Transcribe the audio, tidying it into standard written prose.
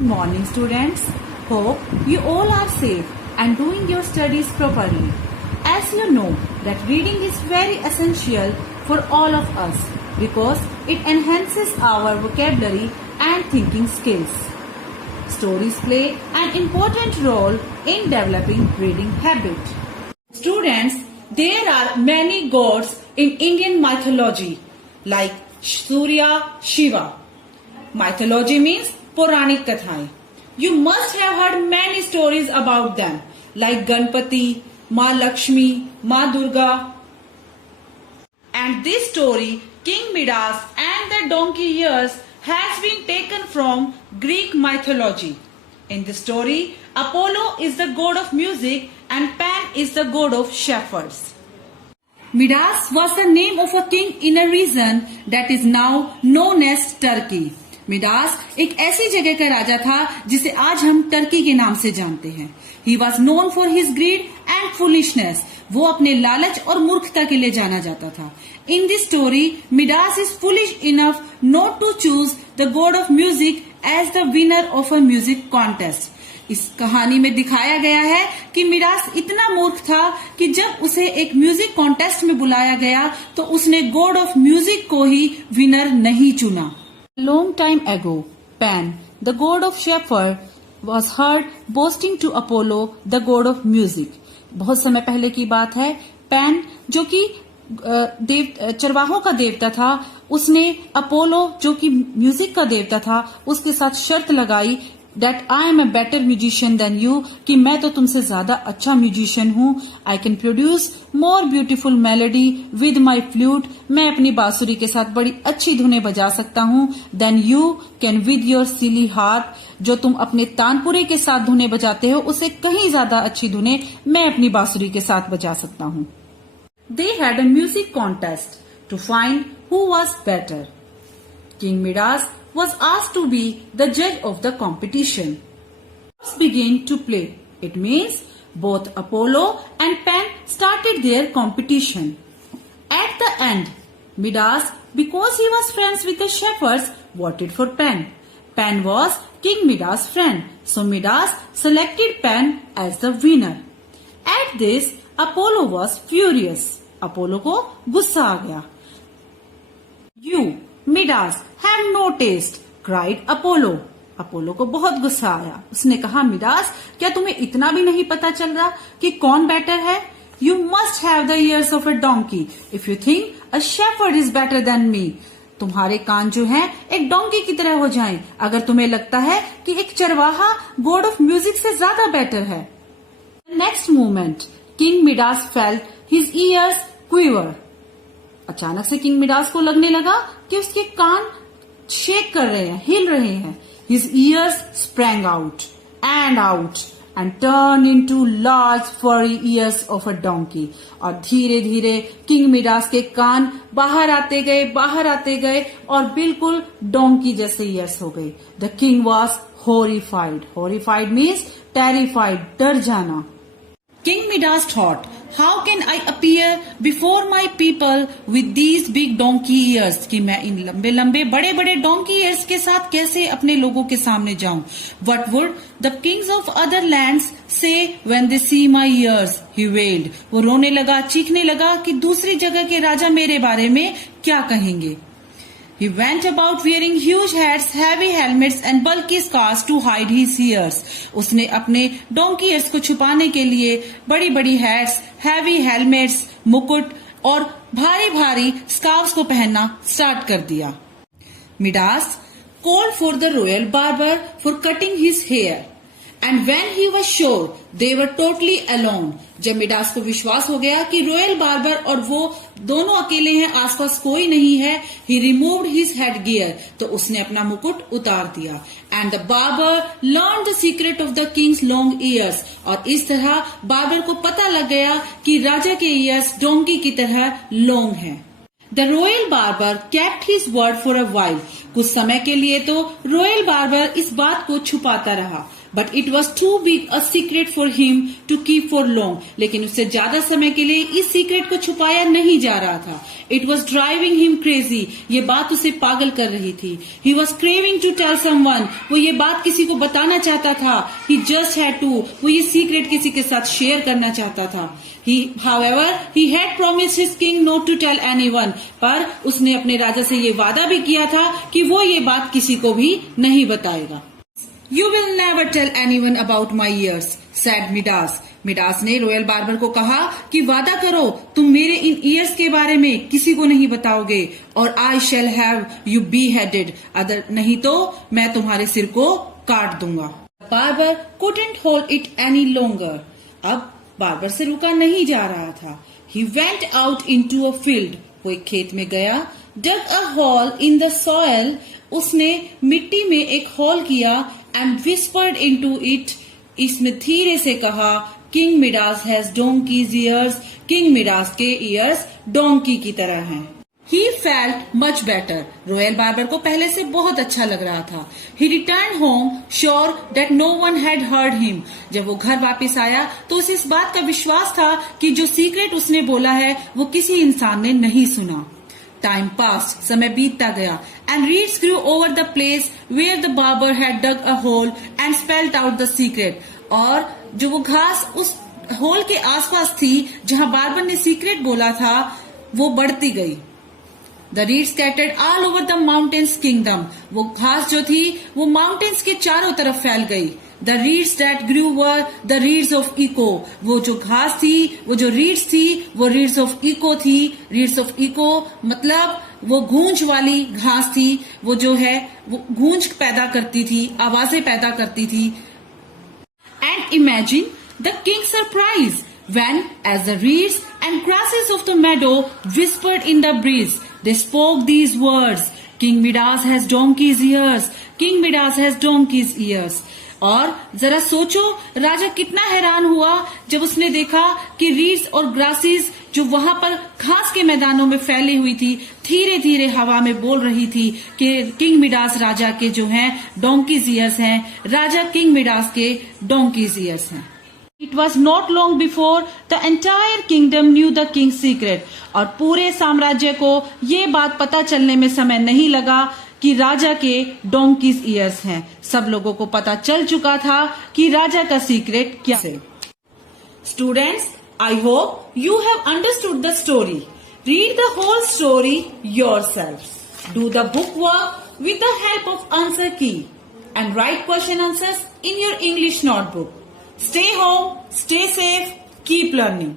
Morning students, hope you all are safe and doing your studies properly. As you know that reading is very essential for all of us because it enhances our vocabulary and thinking skills. Stories play an important role in developing reading habit. Students, there are many gods in Indian mythology like Surya, Shiva. Mythology means Puranic Kathaएं. You must have heard many stories about them like Ganpati, Ma Lakshmi, Ma Durga. And this story, King Midas and the donkey years, has been taken from Greek mythology. In the story, Apollo is the god of music and Pan is the god of shepherds. Midas was the name of a king in a region that is now known as Turkey. Midas एक ऐसी जगह का राजा था जिसे आज हम Turkey के नाम से जानते हैं. He was known for his greed and foolishness. वो अपने लालच और मूर्खता के लिए जाना जाता था. In this story, Midas is foolish enough not to choose the god of music as the winner of a music contest. इस कहानी में दिखाया गया है कि मिडास इतना मूर्ख था कि जब उसे एक म्यूजिक कॉन्टेस्ट में बुलाया गया तो उसने गॉड ऑफ म्यूजिक को ही विनर नहीं चुना. Long time ago, Pan, the god of shepherd, was heard boasting to Apollo, the god of music. बहुत समय पहले की बात है. पैन जो कि चरवाहों का देवता था, उसने अपोलो जो कि म्यूजिक का देवता था उसके साथ शर्त लगाई that I am a better musician than you, कि मैं तो तुमसे ज्यादा अच्छा म्यूजिशियन हूँ. I can produce more beautiful melody with my flute. मैं अपनी बांसुरी के साथ बड़ी अच्छी धुनें बजा सकता हूँ. Then you can with your silly harp, जो तुम अपने तानपुरे के साथ धुनें बजाते हो उससे कहीं ज्यादा अच्छी धुनें मैं अपनी बांसुरी के साथ बजा सकता हूँ. They had a music contest to find who was better. King Midas was asked to be the judge of the competition. Let's begin to play. It means both Apollo and Pan started their competition. At the end, Midas, because he was friends with the shepherds, voted for Pan. Pan was King Midas' friend, so Midas selected Pan as the winner. At this, Apollo was furious. Apollo को गुस्सा आ गया. You, Midas, have no taste, cried Apollo. Apollo को बहुत गुस्सा आया. उसने कहा, Midas, क्या तुम्हें इतना भी नहीं पता चल रहा कि कौन बेटर है? You must have the ears of a donkey if you think a shepherd is better than me. तुम्हारे कान जो हैं एक डोंकी की तरह हो जाएं अगर तुम्हें लगता है कि एक चरवाहा गॉड ऑफ म्यूजिक से ज्यादा बेटर है. Next moment king Midas felt his years quiver. अचानक से किंग मिडास को लगने लगा कि उसके कान शेक कर रहे हैं, हिल रहे हैं. His ears sprang out and turned into large furry ears of a donkey. और धीरे धीरे किंग मिडास के कान बाहर आते गए और बिल्कुल डोंकी जैसे ईयर्स हो गए. The king was horrified. Horrified means terrified, डर जाना. King Midas thought, how can I appear before my people with these big donkey ears? कि मैं इन लंबे लंबे बड़े बड़े donkey ears के साथ कैसे अपने लोगों के सामने जाऊं? What would the kings of other lands say when they see my ears? He wailed. वो रोने लगा, चीखने लगा कि दूसरी जगह के राजा मेरे बारे में क्या कहेंगे. He went about wearing huge hats, heavy helmets and bulky scarves to hide his ears. उसने अपने donkey ears को छुपाने के लिए बड़ी बड़ी hats, heavy helmets, मुकुट और भारी भारी scarves को पहनना स्टार्ट कर दिया. Midas called for the royal barber for cutting his hair. And when he was sure they were totally alone, जब मिडास को विश्वास हो गया कि रॉयल बार्बर और वो दोनों अकेले हैं, आसपास कोई नहीं है, he removed his headgear, तो उसने अपना मुकुट उतार दिया. And the barber learned the secret of the king's long ears, और इस तरह बार्बर को पता लग गया कि राजा के ईयर्स डोंकी की तरह लॉन्ग हैं. The royal barber kept his word for a while. कुछ समय के लिए तो रॉयल बार्बर इस बात को छुपाता रहा. But it was too big a secret for him to keep for long. लेकिन उससे ज्यादा समय के लिए इस सीक्रेट को छुपाया नहीं जा रहा था. It was driving him crazy. ये बात उसे पागल कर रही थी. He was craving to tell someone. वो ये बात किसी को बताना चाहता था. He just had to. वो ये सीक्रेट किसी के साथ शेयर करना चाहता था. However, he had promised his king not to tell anyone. पर उसने अपने राजा से ये वादा भी किया था कि वो ये बात किसी को भी नहीं बताएगा. You will never tell anyone about my ears, said Midas. Midas ने रॉयल बार्बर को कहा कि वादा करो तुम मेरे इन ईयर्स के बारे में किसी को नहीं बताओगे और I shall have you beheaded. अगर नहीं तो मैं तुम्हारे सिर को काट दूंगा. Barber couldn't hold it any longer. अब बार्बर से रुका नहीं जा रहा था. He went out into a field. वो एक खेत में गया. Dug a hole in the soil. उसने मिट्टी में एक होल किया and whispered into it. इसमें धीरे से कहा King Midas has donkey's ears. King Midas के ears donkey की तरह हैं. He felt much better. Royal barber को पहले से बहुत अच्छा लग रहा था. He returned home sure that no one had heard him. जब वो घर वापस आया तो उसे इस बात का विश्वास था कि जो सीक्रेट उसने बोला है वो किसी इंसान ने नहीं सुना. Time passed. समय बीतता गया. And reeds grew over the place where the barber had dug a hole and spelled out the secret. और जो वो घास उस होल के आसपास थी जहां बार्बर ने सीक्रेट बोला था वो बढ़ती गई. The reeds scattered all over the mountains kingdom. वो घास जो थी वो माउंटेन्स के चारों तरफ फैल गई. The reeds that grew were the reeds of echo. वो जो घास थी वो जो reeds थी वो reeds of echo थी. Reeds of echo मतलब वो गूंज वाली घास थी. वो जो है वो गूंज पैदा करती थी, आवाजें पैदा करती थी. And imagine the king's surprise when, as the reeds and grasses of the meadow whispered in the breeze, they spoke these words, King Midas has donkey's ears. King Midas has donkey's ears. और जरा सोचो राजा कितना हैरान हुआ जब उसने देखा कि रीड्स और ग्रासेस जो वहां पर घास के मैदानों में फैली हुई थी धीरे धीरे हवा में बोल रही थी कि किंग मिडास राजा के जो हैं डोंकीज ईयर्स हैं. राजा किंग मिडास के डोंकीज ईयर्स हैं. It was not long before the entire kingdom knew the king's secret. और पूरे साम्राज्य को ये बात पता चलने में समय नहीं लगा कि राजा के डोंकीज ईयर्स हैं. सब लोगों को पता चल चुका था कि राजा का सीक्रेट क्या है. Students, I hope you have understood the story. Read the whole story yourself. Do the book work with the help of answer key and write question answers in your English notebook. Stay home, stay safe, keep learning.